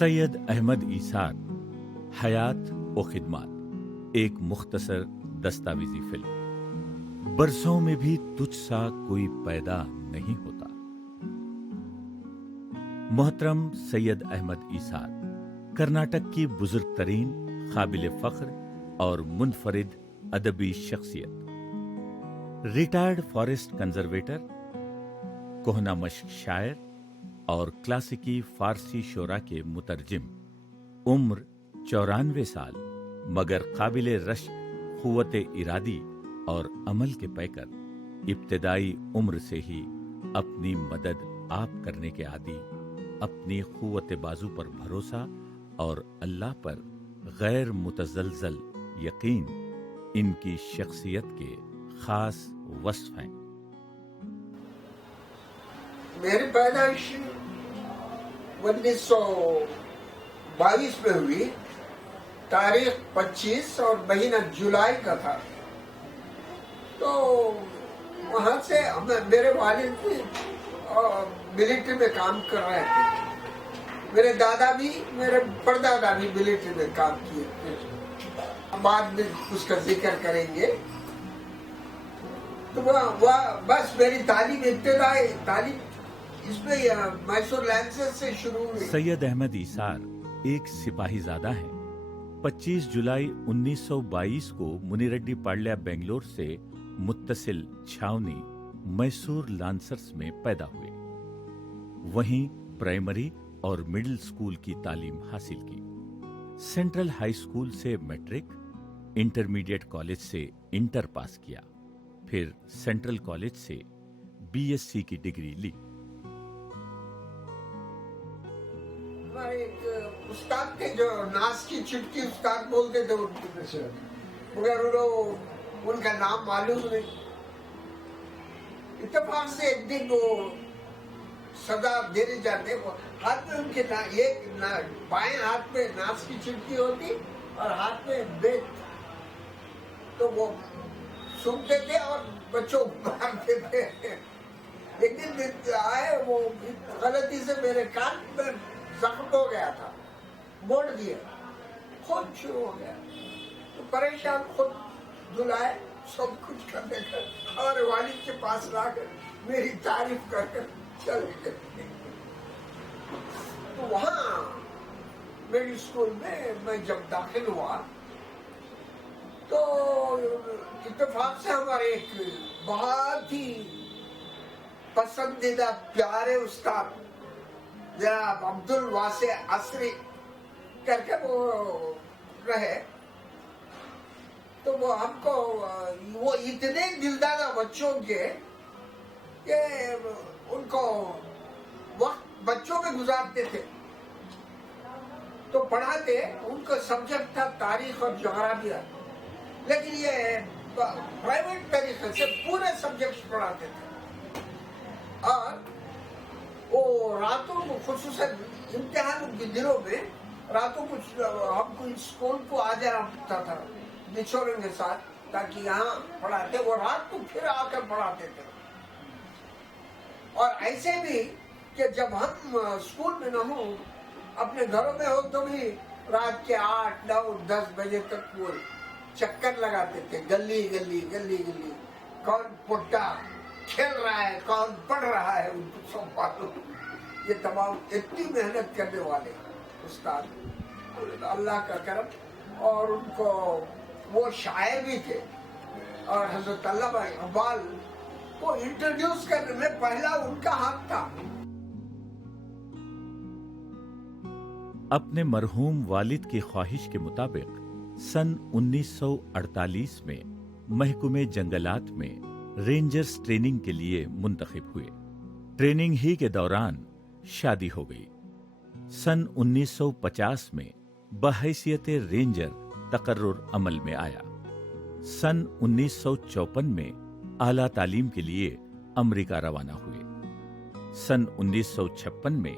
سید احمد ایثار حیات و خدمات، ایک مختصر دستاویزی فلم۔ برسوں میں بھی تجھ سا کوئی پیدا نہیں ہوتا۔ محترم سید احمد ایثار کرناٹک کی بزرگ ترین، قابل فخر اور منفرد ادبی شخصیت، ریٹائرڈ فارسٹ کنزرویٹر، کہنہ مشق شاعر اور کلاسیکی فارسی شعراء کے مترجم، عمر 94 سال، مگر قابل رشک قوت ارادی اور عمل کے پیکر، ابتدائی عمر سے ہی اپنی مدد آپ کرنے کے عادی، اپنی قوت بازو پر بھروسہ اور اللہ پر غیر متزلزل یقین ان کی شخصیت کے خاص وصف ہیں۔ میری پیدائش 1922 میں ہوئی، تاریخ 25 اور مہینہ جولائی کا تھا۔ تو وہاں سے میرے والد بھی ملٹری میں کام کر رہے تھے، میرے دادا بھی، میرے پردادا بھی ملٹری میں کام کیے تھے، بعد میں اس کا ذکر کریں گے۔ تو بس میری تعلیم، ابتدائی تعلیم اس میں میسور لینسز سے شروع ہوئی۔ سید احمد ایثار ایک سپاہی زادہ ہیں۔ 25 جولائی 1922 کو منیریڈی پاڑیا بنگلور سے متصل چھاونی میسور لانسرس میں پیدا ہوئے۔ وہیں پرائمری اور مڈل اسکول کی تعلیم حاصل کی۔ سینٹرل ہائی اسکول سے میٹرک، انٹرمیڈیٹ کالج سے انٹر پاس کیا، پھر سینٹرل کالج سے BSc کی ڈگری لی۔ ہمارے ایک استاد تھے جو ناس کی چٹکی استاد بولتے تھے مگر ان کا نام معلوم نہیں۔ اتفاق سے ایک دن وہ سزا دینے جاتے، ہاتھ میں ان کے بائیں ہاتھ میں ناس کی چٹکی ہوتی اور ہاتھ میں بیت، تو وہ سنتے تھے اور بچوں کو مارتے تھے۔ ایک دن آئے، وہ غلطی سے میرے کان میں زخم ہو گیا تھا، موڑ دیا، خود شروع ہو گیا۔ تو پریشان خود دھلائے، سب کچھ کرنے کر اور والد کے پاس لا کر میری تعریف کر کر چلے گئے۔ تو وہاں میری اسکول میں جب داخل ہوا تو اتفاق سے ہمارے ایک بہت ہی پسندیدہ پیارے استاد جناب عبدالواسع عصری کر کے وہ رہے۔ تو وہ ہم کو وہ اتنے دلدادہ بچوں کے کہ ان کو وقت بچوں میں گزارتے تھے، تو پڑھاتے، ان کا سبجیکٹ تھا تاریخ اور جغرافیہ، لیکن یہ پرائیویٹ طریقے سے پورے سبجیکٹس پڑھاتے تھے۔ اور وہ راتوں کو، خصوصاً امتحان کے دنوں میں راتوں کو ہم کو اسکول کو آ جانا پڑتا تھا نچوڑوں کے ساتھ، تاکہ یہاں پڑھاتے، وہ رات کو پھر آ کر پڑھاتے تھے۔ اور ایسے بھی کہ جب ہم اسکول میں نہ ہوں، اپنے گھروں میں ہو، تو بھی رات کے 8، 9، 10 بجے تک وہ چکر لگاتے تھے، گلی گلی گلی گلی، کون پٹا کھیل رہا ہے، کون پڑھ رہا ہے، ان کو سب معلوم۔ یہ تمام اتنی محنت کرنے والے استاد، اللہ کا کرم۔ اور ان کو وہ شاعر بھی تھے، اور حضرت علامہ اقبال کو انٹروڈیوس کرنے میں پہلا ان کا ہاتھ تھا۔ اپنے مرحوم والد کی خواہش کے مطابق سن 1948 میں محکمہ جنگلات میں رینجرز ٹریننگ کے لیے منتخب ہوئے۔ ٹریننگ ہی کے دوران شادی ہو گئی۔ سن 1950 میں بحیثیت رینجر تقرر عمل میں آیا۔ سن 1954 میں اعلیٰ تعلیم کے لیے امریکہ روانہ ہوئے۔ سن 1956 میں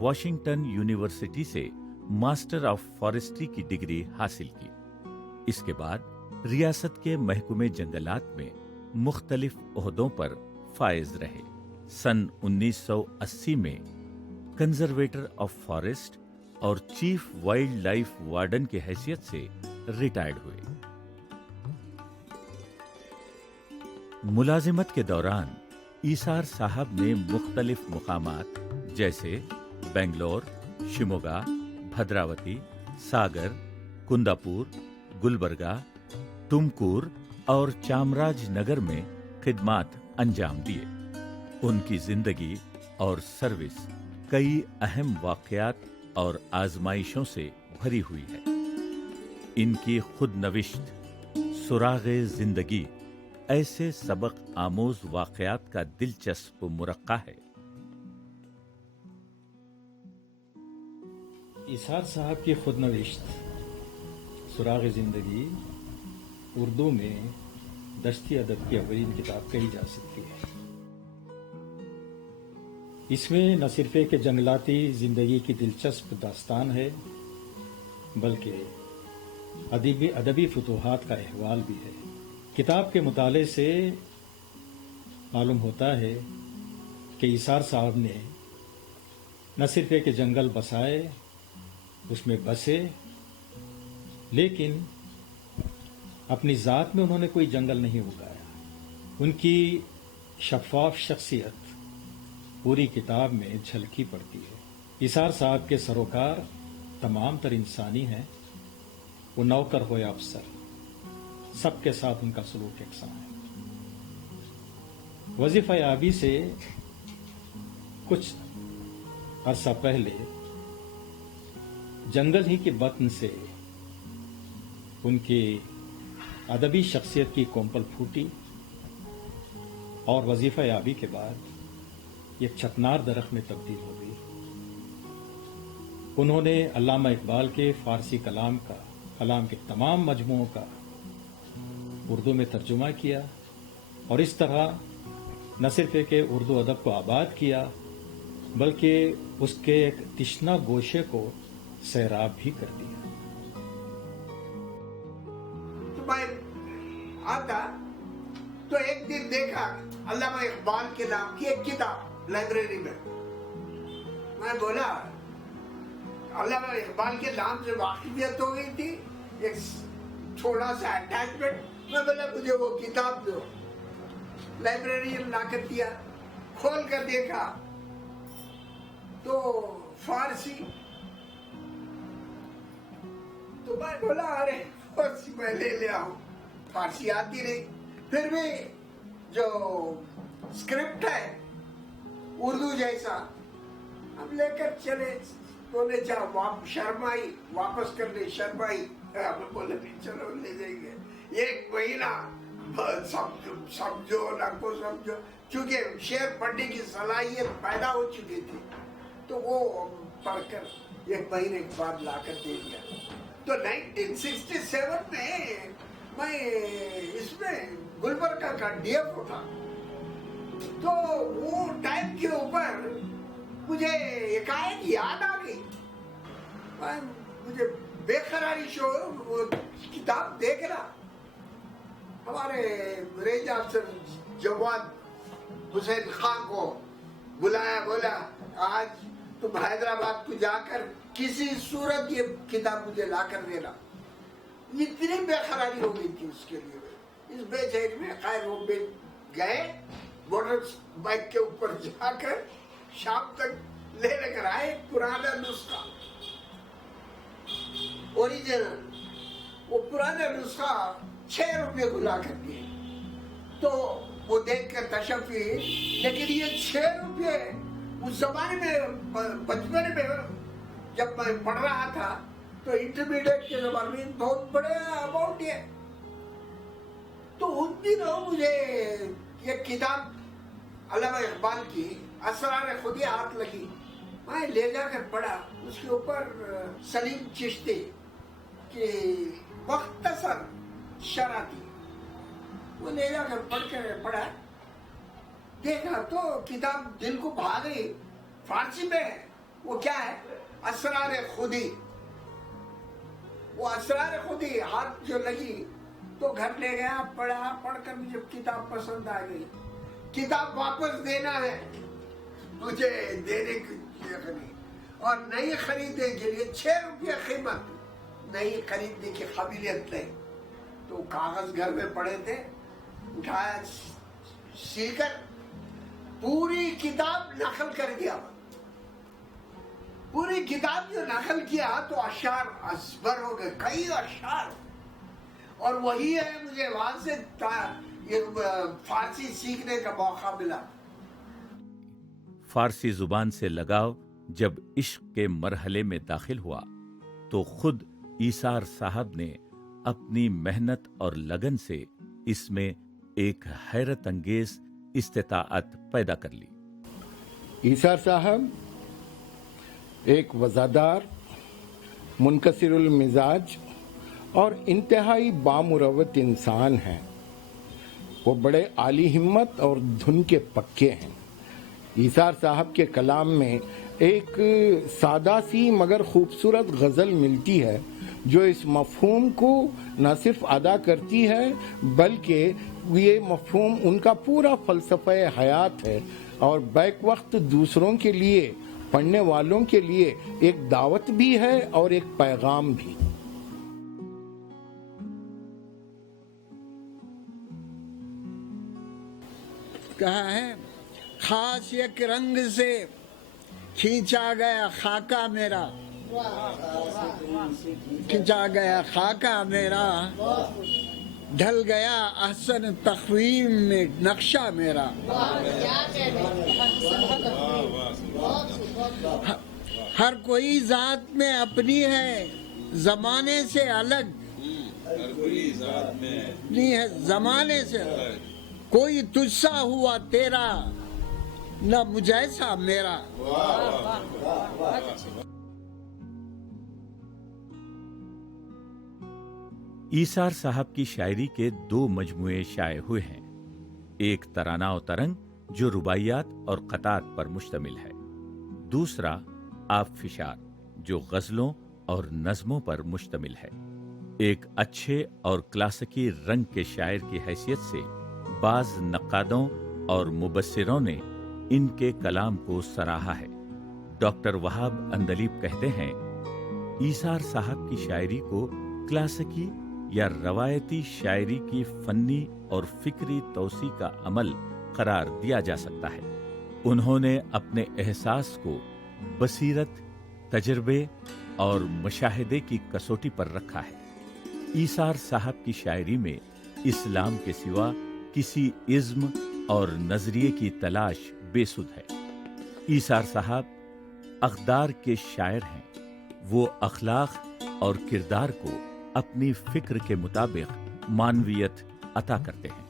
واشنگٹن یونیورسٹی سے ماسٹر آف فارسٹری کی ڈگری حاصل کی۔ اس کے بعد ریاست کے محکمہ جنگلات میں مختلف عہدوں پر فائز رہے۔ سن 1980 میں کنزرویٹر آف فارسٹ اور چیف وائلڈ لائف وارڈن کی حیثیت سے ریٹائرڈ ہوئے۔ ملازمت کے دوران ایثار صاحب نے مختلف مقامات جیسے بنگلور، شموگا، بھدراوتی، ساگر، کنداپور، گلبرگہ، تمکور اور چامراج نگر میں خدمات انجام دیے۔ ان کی زندگی اور سروس کئی اہم واقعات اور آزمائشوں سے بھری ہوئی ہے۔ ان کی خود نوشت سراغ زندگی ایسے سبق آموز واقعات کا دلچسپ مرقع ہے۔ ایثار صاحب کی خود نوشت سراغ زندگی اردو میں دشتی ادب کی اولین کتاب کہی جا سکتی ہے۔ اس میں نہ صرف ایک جنگلاتی زندگی کی دلچسپ داستان ہے بلکہ ادبی فتوحات کا احوال بھی ہے۔ کتاب کے مطالعے سے معلوم ہوتا ہے کہ ایثار صاحب نے نہ صرف ایک جنگل بسائے، اس میں بسے، لیکن اپنی ذات میں انہوں نے کوئی جنگل نہیں اگایا۔ ان کی شفاف شخصیت پوری کتاب میں جھلکی پڑتی ہے۔ ایثار صاحب کے سروکار تمام تر انسانی ہیں، وہ نوکر ہو یا افسر، سب کے ساتھ ان کا سلوک یکساں ہے۔ وظیفہ آبی سے کچھ عرصہ پہلے جنگل ہی کے بطن سے ان کی ادبی شخصیت کی کومپل پھوٹی اور وظیفہ آبی کے بعد ایک چھپنار درخت میں تبدیل ہو گئی۔ انہوں نے علامہ اقبال کے فارسی کلام کے تمام مجموعوں کا اردو میں ترجمہ کیا اور اس طرح نہ صرف ایک اردو ادب کو آباد کیا بلکہ اس کے ایک تشنہ گوشے کو سیراب بھی کر دیا۔ تو میں آتا تو ایک دن دیکھا علامہ اقبال کے نام کی ایک کتاب لائبریری میں۔ میں بولا علامہ اقبال کے نام سے واقفیت ہو گئی تھی، ایک تھوڑا سا اٹیچمنٹ۔ میں بولا مجھے وہ کتاب دو۔ لائبریری لا کر دیا، کھول کر دیکھا تو فارسی۔ تو میں بولا ارے فارسی میں لے آؤں، فارسی آتی نہیں، پھر بھی جو اسکرپٹ ہے اردو جیسا ہم لے کر چلے۔ بولے شرمائی واپس کر لے، شرمائی۔ بولے چلو لے جائیں گے۔ ایک مہینہ سمجھو نہ کو سمجھو، چونکہ شعر پڑھنے کی صلاحیت پیدا ہو چکی تھی تو وہ پڑھ کر ایک مہینے کے بعد لا کر دے دیا۔ تو 1967 میں اس میں گلبرگہ کا ڈی ایف او تھا، تو وہ ٹائم کے اوپر مجھے ایک یاد آ گئی۔ مجھے بے قراری شو وہ کتاب دیکھ رہا، ہمارے ریج افسر جواد حسین خان کو بلایا، بولا آج تم حیدرآباد کو جا کر کسی صورت یہ کتاب مجھے لا کر دینا۔ اتنی بے قراری ہو گئی تھی اس کے لیے۔ اس بے چینی میں خیر وہ گئے، موٹر بائک کے اوپر جا کر شام تک لے کر آئے پرانا نسخہ اوریجنل۔ وہ پرانا نسخہ 6 روپے کو لا کر دیے، تو وہ دیکھ کر تشفی، لیکن یہ 6 روپے اس زمانے میں بچپن میں جب میں پڑھ رہا تھا تو انٹرمیڈیٹ کے زمانے میں بہت بڑے اماؤنٹ ہے۔ تو ان دنوں مجھے یہ کتاب علامہ اقبال کی اسرار خودی ہاتھ لگی، میں لے جا کر پڑھا۔ اس کے اوپر سلیم چشتی کی مختصر شرح تھی، وہ لے جا کر پڑھا، دیکھا تو کتاب دل کو بھا گئی۔ فارسی میں وہ کیا ہے، اسرار خودی۔ وہ اسرار خودی ہاتھ جو لگی تو گھر لے گیا، پڑھا، پڑھ کر مجھے کتاب پسند آ گئی۔ کتاب واپس دینا ہے، مجھے دینے کی نہیں، اور نہیں خریدنے کے لیے 6 روپیہ قیمت، نہیں خریدنے کی قابلیت نہیں، تو کاغذ گھر میں پڑے تھے، اٹھایا سی کر پوری کتاب نقل کر دیا. پوری کتاب جو نقل کیا تو اشعار ازبر ہو گئے، کئی اشعار، اور وہی ہے مجھے وہاں سے فارسی سیکھنے کا موقع ملا. فارسی زبان سے لگاؤ جب عشق کے مرحلے میں داخل ہوا تو خود ایثار صاحب نے اپنی محنت اور لگن سے اس میں ایک حیرت انگیز استطاعت پیدا کر لی. ایثار صاحب ایک وزادار، منکسر المزاج اور انتہائی بامروت انسان ہیں. وہ بڑے عالی ہمت اور دھن کے پکے ہیں. ایثار صاحب کے کلام میں ایک سادہ سی مگر خوبصورت غزل ملتی ہے جو اس مفہوم کو نہ صرف ادا کرتی ہے بلکہ یہ مفہوم ان کا پورا فلسفہ حیات ہے، اور بیک وقت دوسروں کے لیے، پڑھنے والوں کے لیے ایک دعوت بھی ہے اور ایک پیغام بھی. کہا ہے خاص یک رنگ سے کھینچا گیا خاکہ میرا، کھینچا گیا خاکہ میرا، ڈھل گیا احسن تقویم میں نقشہ میرا. ہر کوئی ذات میں اپنی ہے زمانے سے الگ، نہیں ہے زمانے سے الگ، کوئی تجھ سا ہوا تیرا نہ مجیسا میرا. ایثار صاحب کی شاعری کے 2 مجموعے شائع ہوئے ہیں. ایک ترانہ و ترنگ جو رباعیات اور قطعات پر مشتمل ہے، دوسرا آب فشار جو غزلوں اور نظموں پر مشتمل ہے. ایک اچھے اور کلاسیکی رنگ کے شاعر کی حیثیت سے بعض نقادوں اور مبصروں نے ان کے کلام کو سراہا ہے. ڈاکٹر وہاب اندلیب کہتے ہیں ایثار صاحب کی شاعری کو کلاسیکی یا روایتی شاعری کی فنی اور فکری توسیع کا عمل قرار دیا جا سکتا ہے. انہوں نے اپنے احساس کو بصیرت، تجربے اور مشاہدے کی کسوٹی پر رکھا ہے. ایثار صاحب کی شاعری میں اسلام کے سوا کسی عزم اور نظریے کی تلاش بے سود ہے. ایثار صاحب اقدار کے شاعر ہیں. وہ اخلاق اور کردار کو اپنی فکر کے مطابق معنویت عطا کرتے ہیں.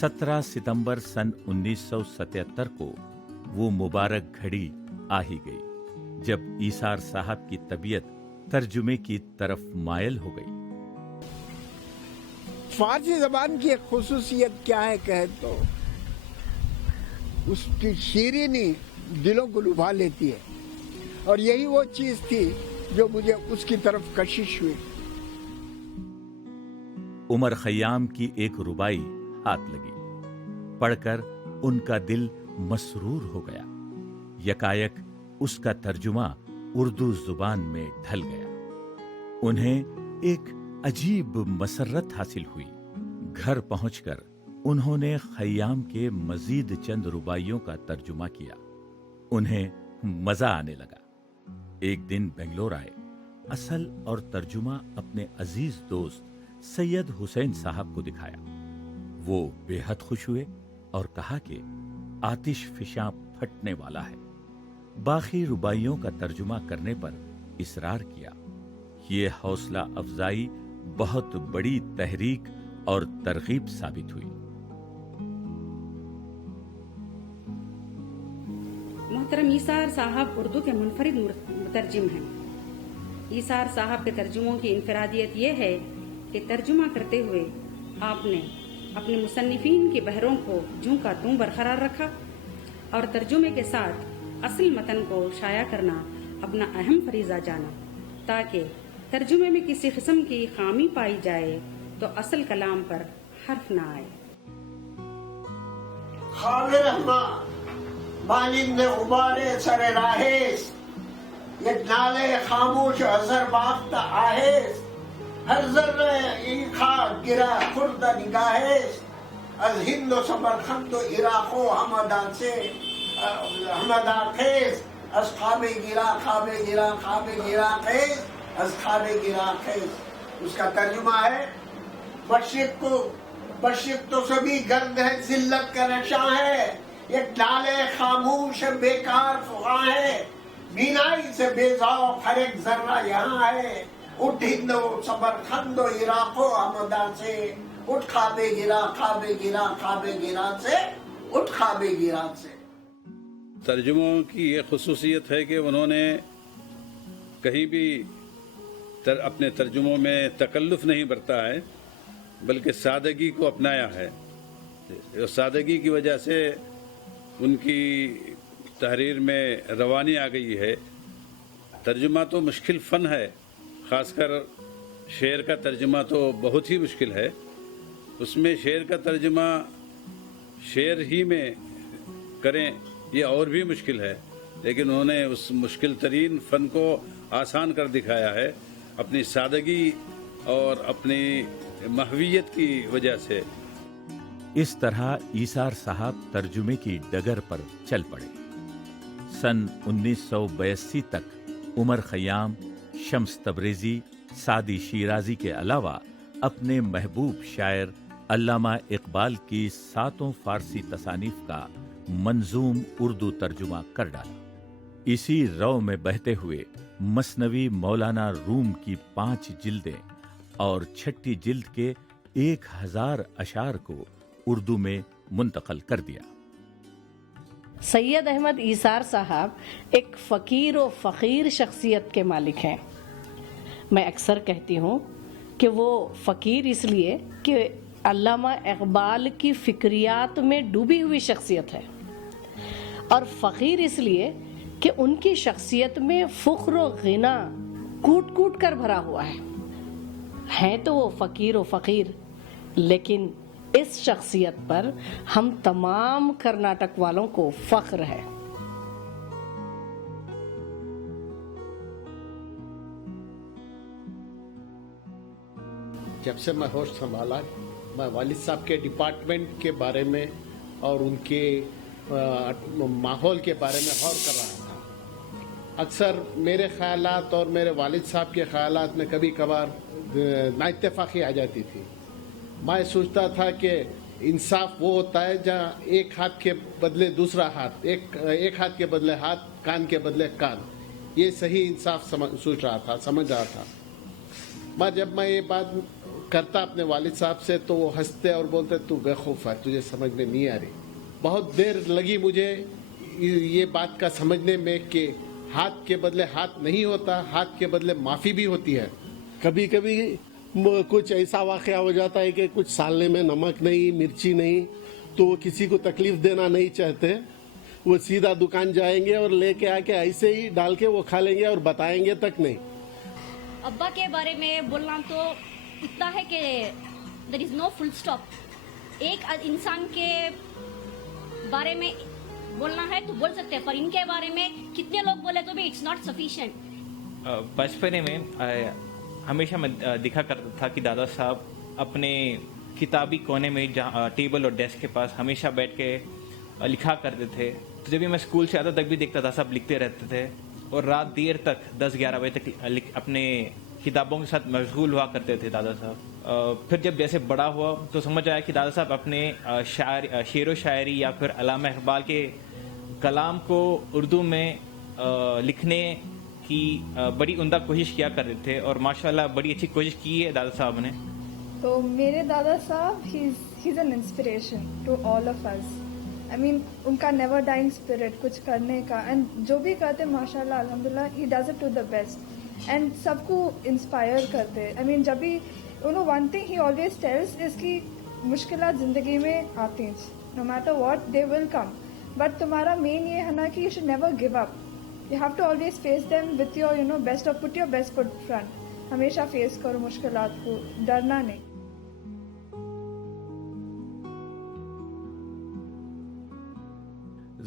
17 ستمبر سن 1977 کو وہ مبارک گھڑی آ ہی گئی جب ایثار صاحب کی طبیعت ترجمے کی طرف مائل ہو گئی. فارسی زبان کی ایک خصوصیت کیا ہے کہے تو اس کی شیرینی دلوں کو لبھا لیتی ہے، اور یہی وہ چیز تھی جو مجھے اس کی طرف کشش ہوئی. عمر خیام کی ایک ربائی ہاتھ لگی، پڑھ کر ان کا دل مسرور ہو گیا. یکایک اس کا ترجمہ اردو زبان میں ڈھل گیا. انہیں ایک عجیب مسرت حاصل ہوئی. گھر پہنچ کر انہوں نے خیام کے مزید چند رباعیوں کا ترجمہ کیا. انہیں مزہ آنے لگا. ایک دن بنگلور آئے. اصل اور ترجمہ اپنے عزیز دوست سید حسین صاحب کو دکھایا. وہ بے حد خوش ہوئے اور کہا کہ آتش فشاں پھٹنے والا ہے. باقی رباعیوں کا ترجمہ کرنے پر اصرار کیا. یہ حوصلہ افزائی بہت بڑی تحریک اور ترغیب ثابت ہوئی. محترم ایثار صاحب اردو کے منفرد مترجم ہیں. ایثار صاحب کے ترجموں کی انفرادیت یہ ہے کہ ترجمہ کرتے ہوئے آپ نے اپنے مصنفین کے بحروں کو جوں کا توں برقرار رکھا اور ترجمے کے ساتھ اصل متن کو شائع کرنا اپنا اہم فریضہ جانا تاکہ ترجمے میں کسی قسم کی خامی پائی جائے تو اصل کلام پر حرف نہ آئے. خواب رحمہ مانند غبار سر راہیس، یک نالے خاموش اثر باخت آہیس، ہر ذرہ ای خاک گرا خرد نگاہیس، از ہند و سمرقند و عراق و ہمدان سے ہمدان خیز، از خواب گرا خواب گرا خواب گرا خیز، از خواب گرا خیز۔ اس کا ترجمہ ہے مشرق تو سبھی گرد ہے، ذلت کا نشاں ہے، ایک ڈالے خاموش بیکار فغاں ہے، بینائی سے بے ذوق ہر ایک ذرہ یہاں ہے، اٹھ ہند و سمرقند و عراق و ہمدان سے، اٹھ خواب گرا خواب گرا خواب گرا سے، اٹھ خواب گرا سے۔ ترجموں کی یہ خصوصیت ہے کہ انہوں نے کہیں بھی اپنے ترجموں میں تکلف نہیں برتا ہے، بلکہ سادگی کو اپنایا ہے۔ اس سادگی کی وجہ سے ان کی تحریر میں روانی آ گئی ہے۔ ترجمہ تو مشکل فن ہے، خاص کر شعر کا ترجمہ تو بہت ہی مشکل ہے۔ اس میں شعر کا ترجمہ شعر ہی میں کریں یہ اور بھی مشکل ہے، لیکن انہوں نے اس مشکل ترین فن کو آسان کر دکھایا ہے اپنی سادگی اور اپنی محویت کی وجہ سے۔ اس طرح ایثار صاحب ترجمے کی ڈگر پر چل پڑے۔ سن 1982 تک عمر خیام، شمس تبریزی، سعدی شیرازی کے علاوہ اپنے محبوب شاعر علامہ اقبال کی 7 فارسی تصانیف کا منظوم اردو ترجمہ کر ڈالا۔ اسی رو میں بہتے ہوئے مثنوی مولانا روم کی 5 جلدیں اور 6ٹھی جلد کے 1000 اشعار کو اردو میں منتقل کر دیا۔ سید احمد ایثار صاحب ایک فقیر و فقیر شخصیت کے مالک ہیں۔ میں اکثر کہتی ہوں کہ وہ فقیر اس لیے کہ علامہ اقبال کی فکریات میں ڈوبی ہوئی شخصیت ہے، اور فقیر اس لیے کہ ان کی شخصیت میں فخر و غنا کوٹ کوٹ کر بھرا ہوا ہے۔ ہیں تو وہ فقیر و فقیر، لیکن اس شخصیت پر ہم تمام کرناٹک والوں کو فخر ہے۔ جب سے میں ہوش سنبھالا، میں والد صاحب کے ڈپارٹمنٹ کے بارے میں اور ان کے ماحول کے بارے میں غور کر رہا تھا۔ اکثر میرے خیالات اور میرے والد صاحب کے خیالات میں کبھی کبھار نااتفاقی آ جاتی تھی۔ میں سوچتا تھا کہ انصاف وہ ہوتا ہے جہاں ایک ہاتھ کے بدلے دوسرا ہاتھ، ایک ہاتھ کے بدلے ہاتھ، کان کے بدلے کان، یہ صحیح انصاف سوچ رہا تھا، سمجھ رہا تھا۔ جب میں یہ بات کرتا اپنے والد صاحب سے تو وہ ہنستے اور بولتے تو بیوقوف ہے، تجھے سمجھ میں نہیں آ رہی۔ بہت دیر لگی مجھے یہ بات کا سمجھنے میں کہ ہاتھ کے بدلے ہاتھ نہیں ہوتا، ہاتھ کے بدلے معافی بھی ہوتی ہے۔ کبھی کبھی کچھ ایسا واقعہ ہو جاتا ہے کہ کچھ سالنے میں نمک نہیں، مرچی نہیں، تو وہ کسی کو تکلیف دینا نہیں چاہتے، وہ سیدھا دکان جائیں گے اور لے کے آ کے ایسے ہی ڈال کے وہ کھا لیں گے اور بتائیں گے تک نہیں۔ ابا کے بارے میں بولنا تو اتنا ہے کہ دیر از نو فل اسٹاپ۔ ایک انسان کے بارے میں بولنا ہے تو بول سکتے ہیں، پر ان کے بارے میں کتنے لوگ بولے تو بھی اٹس ناٹ سفیشینٹ۔ بچپنے میں ہمیشہ میں دیکھا کرتا تھا کہ دادا صاحب اپنے کتابی کونے میں جہاں ٹیبل اور ڈیسک کے پاس ہمیشہ بیٹھ کے لکھا کرتے تھے۔ تو جب بھی میں اسکول سے آتا تک بھی دیکھتا تھا سب لکھتے رہتے تھے، اور رات دیر تک 10-11 بجے تک اپنے کتابوں کے ساتھ مشغول ہوا کرتے تھے دادا صاحب۔ پھر جب جیسے بڑا ہوا تو سمجھ آیا کہ دادا صاحب اپنے شعر و شاعری یا پھر علامہ اقبال کے کلام کو اردو میں لکھنے کی بڑی عمدہ کوشش کیا کرتے تھے، اور ماشاءاللہ بڑی اچھی کوشش کی ہے دادا صاحب نے۔ تو میرے Dada Saheb he's an inspiration to all of us. I mean ان کا نیور ڈائنگ اسپرٹ کچھ کرنے کا، اینڈ جو بھی کرتے ماشاءاللہ الحمدللہ he does it to the best، and سب کو انسپائر کرتے۔ I mean جب بھی one thing he always tells is کہ مشکلات زندگی میں آتی ہیں، no matter what they will come، but تمہارا مین یہ ہے نا کہ you should never give up. You have to always face them with your best، or put your best foot front. ہمیشہ فیس کرو مشکلات کو، ڈرنا نہیں۔